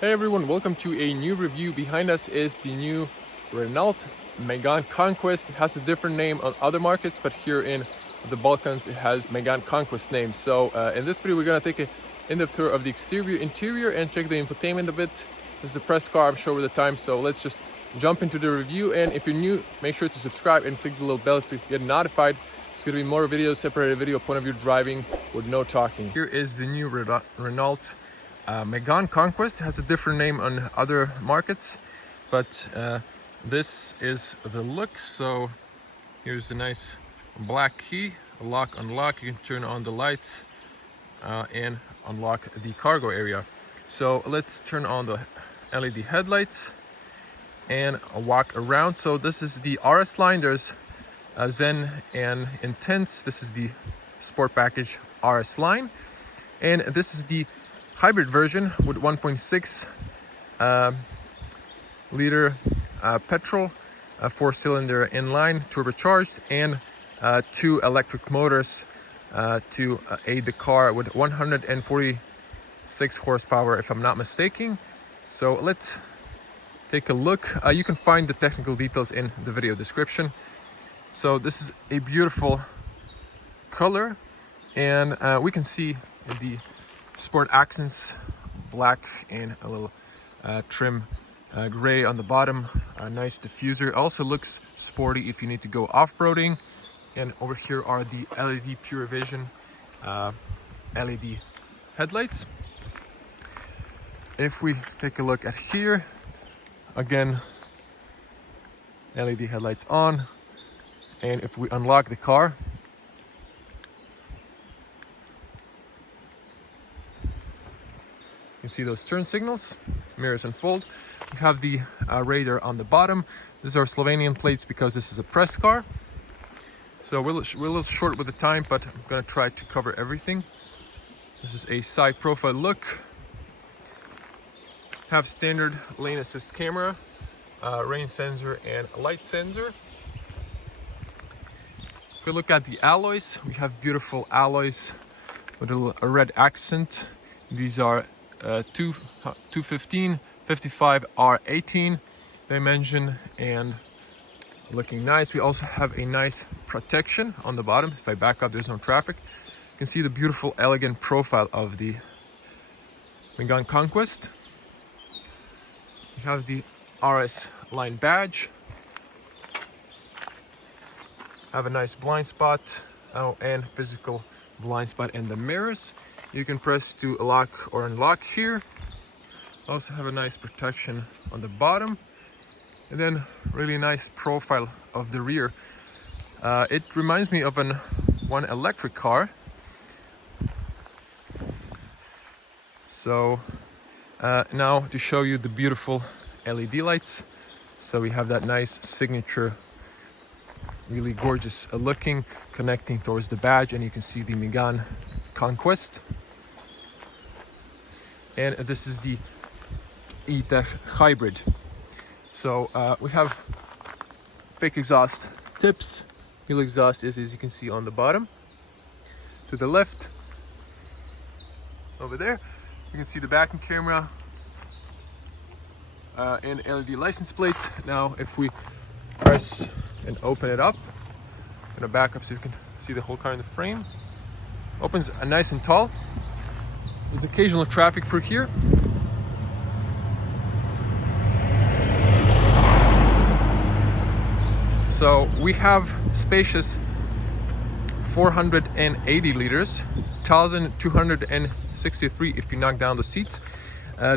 Hey everyone, welcome to a new review. Behind us is the new Renault Megane Conquest. It has a different name on other markets, but here in the Balkans it has Megane Conquest name. So in this video we're going to take an in-depth tour of the interior and check the infotainment a bit. This is a press car, I'm sure with the time, so let's just jump into the review. And if you're new, make sure to subscribe and click the little bell to get notified. There's going to be more videos, separated video, point of view driving with no talking. Here is the new Renault Megane Conquest. Has a different name on other markets, but this is the look. So here's a nice black key, unlock. You can turn on the lights and unlock the cargo area. So let's turn on the LED headlights and walk around. So this is the RS line. There's Zen and Intense. This is the Sport Package RS line, and this is the hybrid version with 1.6 liter petrol, 4-cylinder inline turbocharged, and 2 electric motors to aid the car with 146 horsepower, if I'm not mistaken. So let's take a look. You can find the technical details in the video description. So this is a beautiful color, and we can see the sport accents, black and a little trim gray on the bottom. A nice diffuser. Also looks sporty if you need to go off-roading. And over here are the LED Pure Vision LED headlights. If we take a look at here, again, LED headlights on. And if we unlock the car, you see those turn signals, mirrors unfold. We have the radar on the bottom. These are Slovenian plates because this is a press car. So we're a little short with the time, but I'm gonna try to cover everything. This is a side profile look. Have standard lane assist camera, rain sensor and light sensor. If we look at the alloys, we have beautiful alloys with a red accent. These are 215 55 R18 dimension and looking nice. We also have a nice protection on the bottom. If I back up, there's no traffic. You can see the beautiful elegant profile of the Megane Conquest. We have the RS line badge. Have a nice blind spot and physical blind spot in the mirrors. You can press to lock or unlock here. Also have a nice protection on the bottom, and then really nice profile of the rear. It reminds me of one electric car. So now to show you the beautiful LED lights. So we have that nice signature, really gorgeous looking, connecting towards the badge, and you can see the Megane Conquest. And this is the E-Tech hybrid. So we have fake exhaust tips. Real exhaust is, as you can see, on the bottom. To the left, over there, you can see the backing camera and LED license plate. Now if we press and open it up, I'm gonna back up so you can see the whole car in the frame. Opens nice and tall. There's occasional traffic through here. So we have spacious 480 liters, 1,263 if you knock down the seats.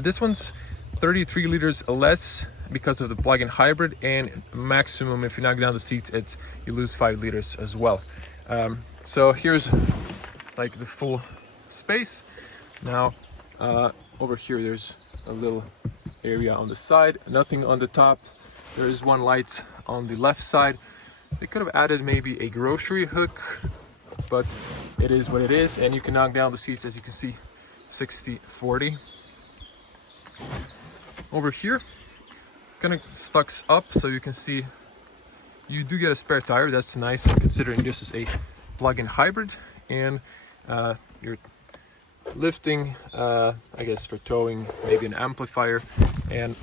This one's 33 liters less because of the plug-in hybrid, and maximum if you knock down the seats, you lose 5 liters as well. So here's like the full space. Now over here there's a little area on the side, nothing on the top. There is one light on the left side. They could have added maybe a grocery hook, but it is what it is. And you can knock down the seats, as you can see, 60-40. Over here kind of stocks up, so you can see you do get a spare tire. That's nice considering this is a plug-in hybrid, and your lifting, I guess for towing, maybe an amplifier, and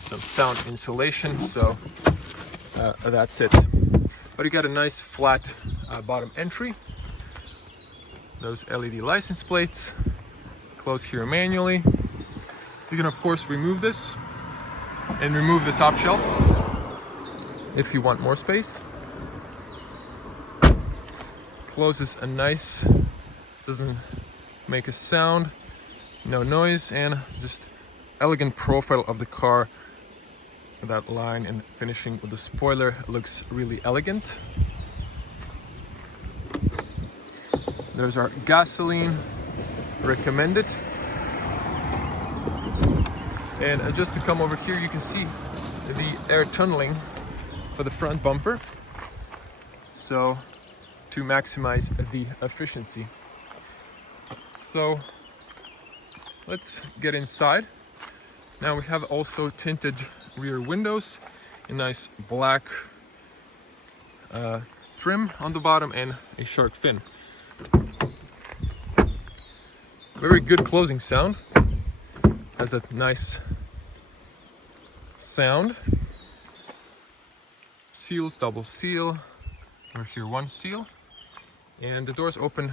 some sound insulation. So that's it. But you got a nice flat bottom entry. Those LED license plates. Close here manually. You can of course remove this and remove the top shelf if you want more space. Closes a nice, doesn't make a sound, no noise, and just elegant profile of the car. That line and finishing with the spoiler looks really elegant. There's our gasoline recommended. And just to come over here, you can see the air tunneling for the front bumper. So to maximize the efficiency. So let's get inside. Now we have also tinted rear windows, a nice black trim on the bottom, and a shark fin. Very good closing sound. Has a nice sound. Seals, double seal. Over here one seal. And the doors open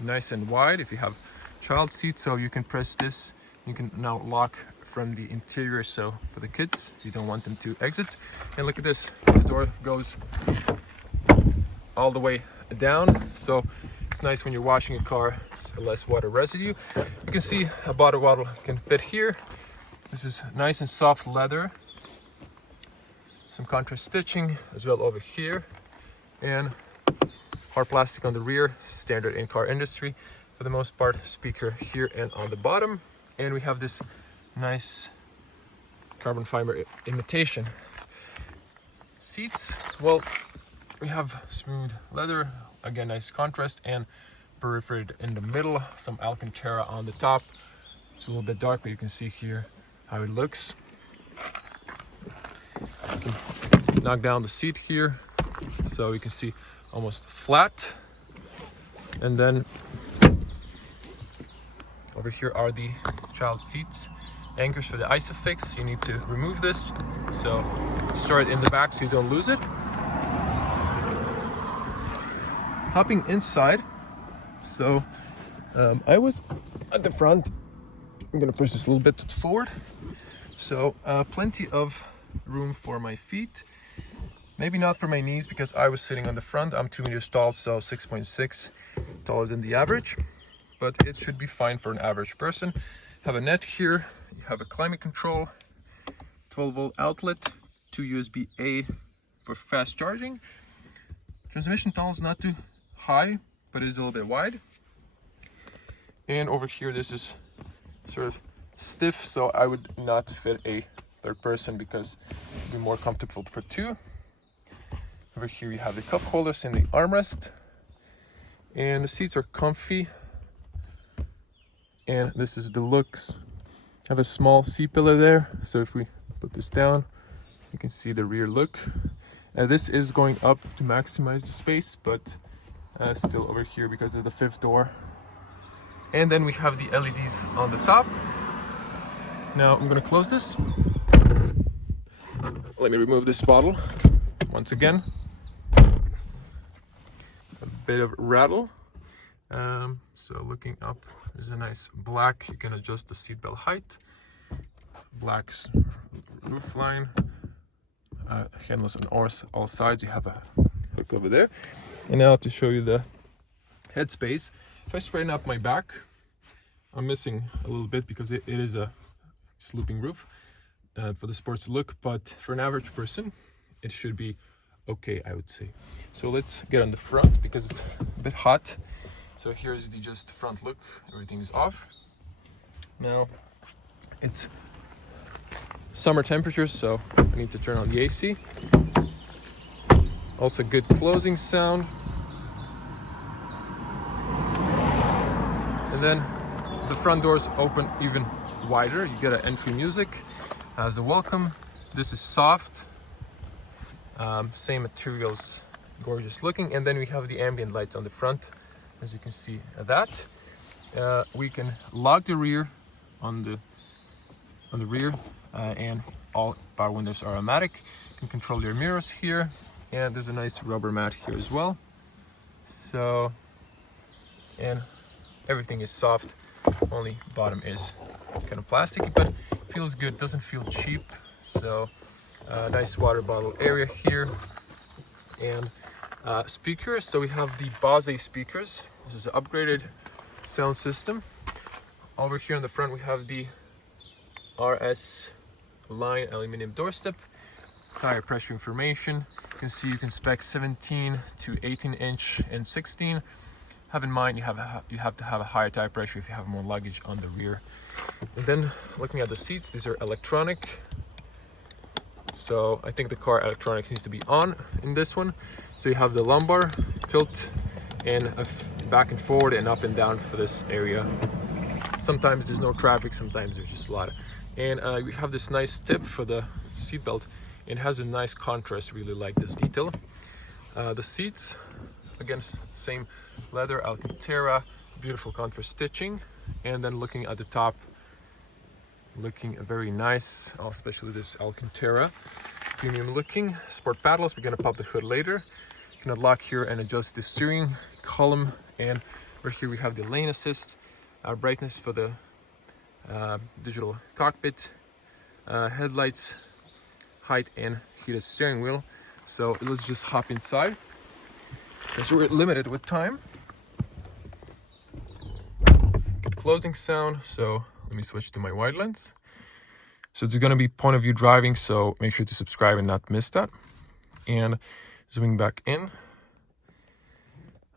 nice and wide if you have child seat, so you can press this. You can now lock from the interior, so for the kids, you don't want them to exit. And look at this, the door goes all the way down, so it's nice when you're washing a car, it's less water residue. You can see a bottle bottle can fit here. This is nice and soft leather. Some contrast stitching as well over here, and hard plastic on the rear, standard in car industry for the most part. Speaker here and on the bottom, and we have this nice carbon fiber imitation seats. Well, we have smooth leather, again nice contrast, and periphered in the middle, some Alcantara on the top. It's a little bit dark, but you can see here how it looks. You can knock down the seat here, so you can see almost flat. And then over here are the child seats. Anchors for the Isofix. You need to remove this, so store it in the back so you don't lose it. Hopping inside, so I was at the front. I'm gonna push this a little bit forward, so plenty of room for my feet. Maybe not for my knees because I was sitting on the front. I'm 2 meters tall, so 6.6 taller than the average, but it should be fine for an average person. Have a net here. You have a climate control, 12-volt outlet, 2 USB-A for fast charging. Transmission tunnel is not too high, but it is a little bit wide. And over here, this is sort of stiff, so I would not fit a third person because it'd be more comfortable for two. Over here, you have the cup holders and the armrest, and the seats are comfy. And this is the looks. Have a small C-pillar there, so if we put this down, you can see the rear look. This is going up to maximize the space, but still over here because of the fifth door. And then we have the LEDs on the top. Now I'm gonna close this. Let me remove this bottle once again. A bit of rattle. So looking up, there's a nice black. You can adjust the seatbelt height. Black roof line. Handles on all sides. You have a hook over there. And now to show you the headspace. If I straighten up my back, I'm missing a little bit because it is a sloping roof for the sports look, but for an average person, it should be okay, I would say. So let's get on the front because it's a bit hot. So here's the just front look. Everything is off. Now it's summer temperatures, so I need to turn on the AC. Also good closing sound. And then the front doors open even wider. You get an entry music as a welcome. This is soft. Same materials, gorgeous looking. And then we have the ambient lights on the front. as you can see that. We can lock the rear on the rear, and all power windows are automatic. You can control your mirrors here, and there's a nice rubber mat here as well. So, and everything is soft, only bottom is kind of plasticky, but feels good, doesn't feel cheap. So nice water bottle area here, and speakers. So we have the Bose speakers. This is an upgraded sound system. Over here in the front we have the RS line aluminum doorstep, tire pressure information. You can see you can spec 17 to 18 inch and 16. Have in mind you have to have a higher tire pressure if you have more luggage on the rear. And then looking at the seats, these are electronic. So I think the car electronics needs to be on in this one. So you have the lumbar tilt and back and forward and up and down for this area. Sometimes there's no traffic, sometimes there's just a lot. And we have this nice tip for the seat belt. It has a nice contrast, really like this detail. The seats, again, same leather Alcantara, beautiful contrast stitching. And then looking at the top, looking very nice, especially this Alcantara, premium looking. Sport paddles, we're gonna pop the hood later. You can unlock here and adjust the steering column, and right here we have the lane assist, brightness for the digital cockpit, headlights, height, and heated steering wheel. So let's just hop inside because we're limited with time. Good closing sound, so let me switch to my wide lens. So it's going to be point of view driving, so make sure to subscribe and not miss that. And zooming back in,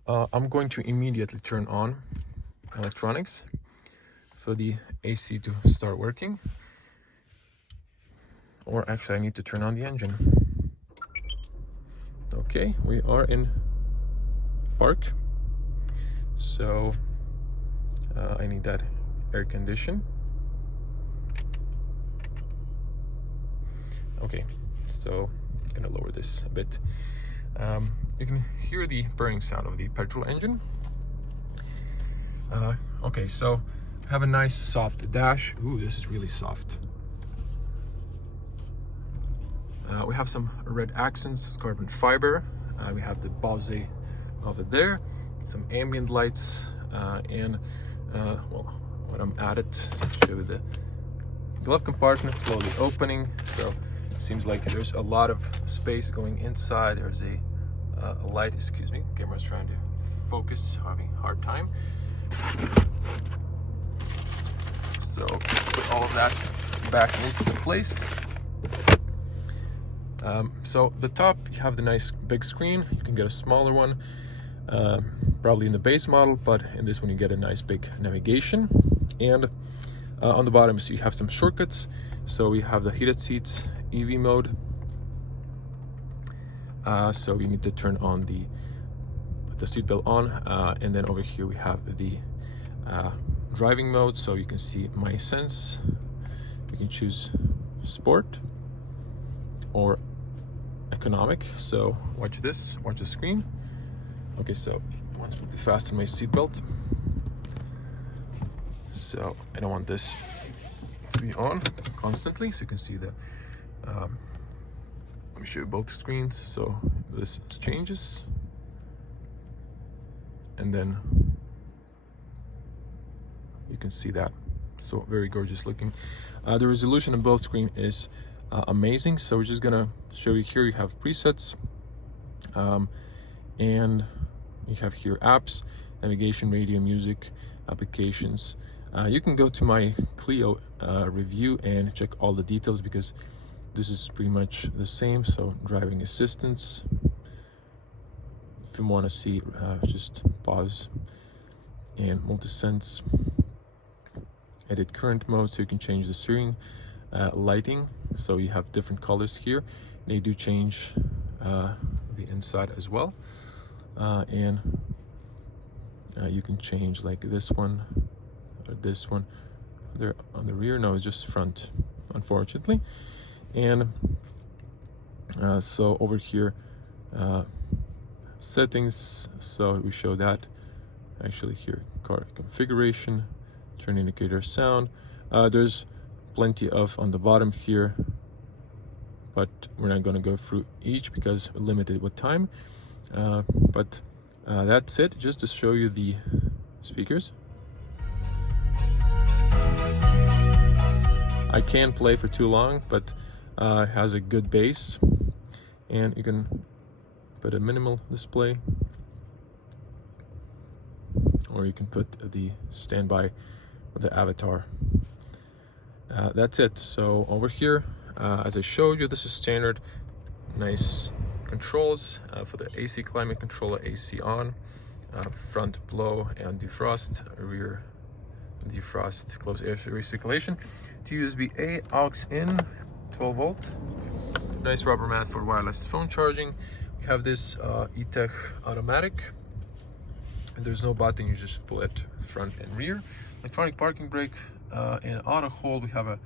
I'm going to immediately turn on electronics for the AC to start working. Or actually I need to turn on the engine. Okay, we are in park. So I need that air condition. Okay, so I'm gonna lower this a bit. You can hear the burning sound of the petrol engine. Okay, so have a nice soft dash. Ooh, this is really soft. We have some red accents, carbon fiber. We have the Bose over there, some ambient lights, and well, when I'm at it, I'll show you the glove compartment slowly opening. So it seems like there's a lot of space going inside. There's a light, excuse me, camera's trying to focus, having a hard time. So put all of that back into the place. So the top, you have the nice big screen. You can get a smaller one, probably in the base model, but in this one you get a nice big navigation. And on the bottom, so you have some shortcuts. So we have the heated seats, EV mode. So you need to turn on the seatbelt on, and then over here we have the driving mode. So you can see my sense. You can choose sport or economic. So watch this, watch the screen. Okay, so once put the fasten my seatbelt. So I don't want this to be on constantly, so you can see the let me show you both screens. So this changes, and then you can see that. So very gorgeous looking. The resolution on both screens is amazing. So we're just gonna show you here. You have presets, and you have here apps, navigation, radio, music, applications. You can go to my Clio review and check all the details, because this is pretty much the same. So driving assistance, if you want to see, just pause, and multi-sense, edit current mode, so you can change the steering, lighting, so you have different colors here. They do change the inside as well, and you can change like this one or this one. There on the rear, no, it's just front, unfortunately. And so over here, settings, so we show that actually here, car configuration, turn indicator, sound. There's plenty of on the bottom here, but we're not going to go through each because we're limited with time. But that's it, just to show you the speakers. I can't play for too long, but it has a good bass, and you can put a minimal display, or you can put the standby with the avatar. That's it. So over here, as I showed you, this is standard. Nice controls for the AC climate controller, AC on, front blow and defrost, rear defrost, close air recirculation, to USB-A, aux in, 12 volt. Nice rubber mat for wireless phone charging. We have this e-tech automatic. There's no button, you just pull it front and rear. Electronic parking brake and auto hold. We have a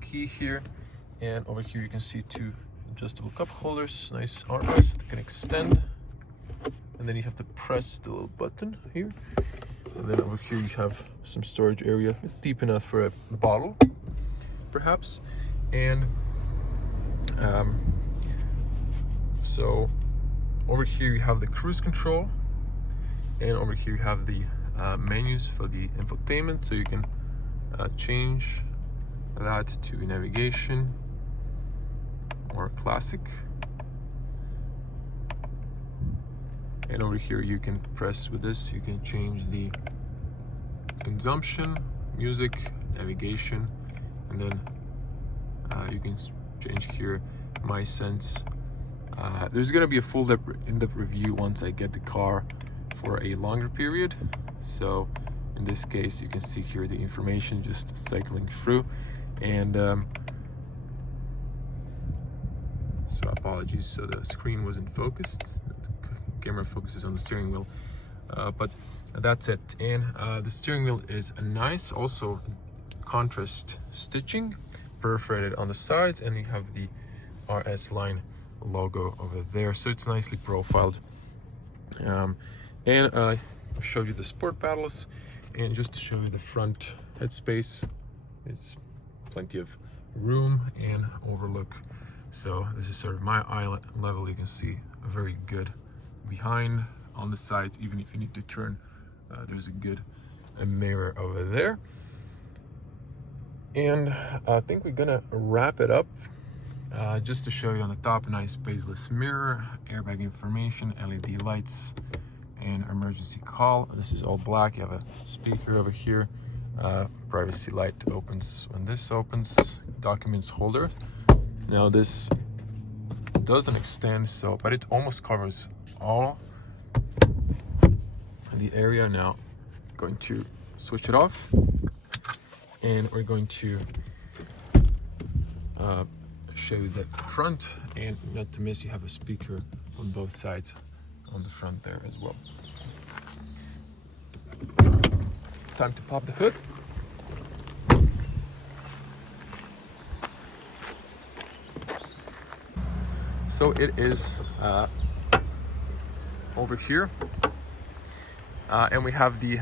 key here, and over here you can see two adjustable cup holders. Nice armrest, can extend, and then you have to press the little button here. And then over here you have some storage area, deep enough for a bottle, perhaps. And so over here you have the cruise control, and over here you have the menus for the infotainment, so you can change that to navigation or classic. And over here you can press with this, you can change the consumption, music, navigation, and then you can change here my sense. There's gonna be a full in-depth review once I get the car for a longer period. So in this case, you can see here the information just cycling through. And so apologies, so the screen wasn't focused. The camera focuses on the steering wheel, but that's it. And the steering wheel is a nice, also contrast stitching, perforated on the sides, and you have the RS line logo over there, so it's nicely profiled. And I showed you the sport paddles, and just to show you the front headspace, it's plenty of room and overlook. So this is sort of my eye level. You can see very good behind, on the sides. Even if you need to turn, there's a good mirror over there. And I think we're gonna wrap it up. Just to show you on the top, nice spaceless mirror, airbag information, LED lights, and emergency call. This is all black. You have a speaker over here. Privacy light opens when this opens. Documents holder. Now this doesn't extend, so, but it almost covers all the area. Now I'm going to switch it off, and we're going to show you the front, and not to miss, you have a speaker on both sides on the front there as well. Time to pop the hood. So it is over here, and we have the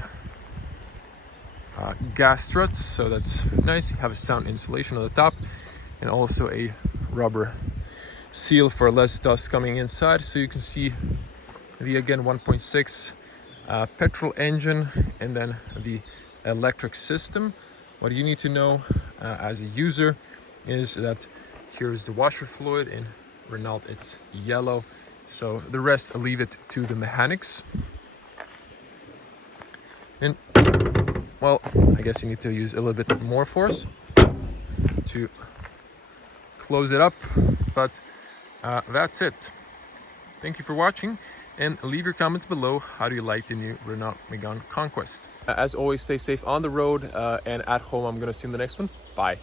gas struts, so that's nice. You have a sound insulation on the top, and also a rubber seal for less dust coming inside. So you can see the, again, 1.6 petrol engine, and then the electric system. What you need to know as a user is that here's the washer fluid. In Renault it's yellow, so the rest I'll leave it to the mechanics. And well, I guess you need to use a little bit more force to close it up, but that's it. Thank you for watching, and leave your comments below. How do you like the new Renault Megane Conquest? As always, stay safe on the road and at home. I'm gonna see you in the next one. Bye.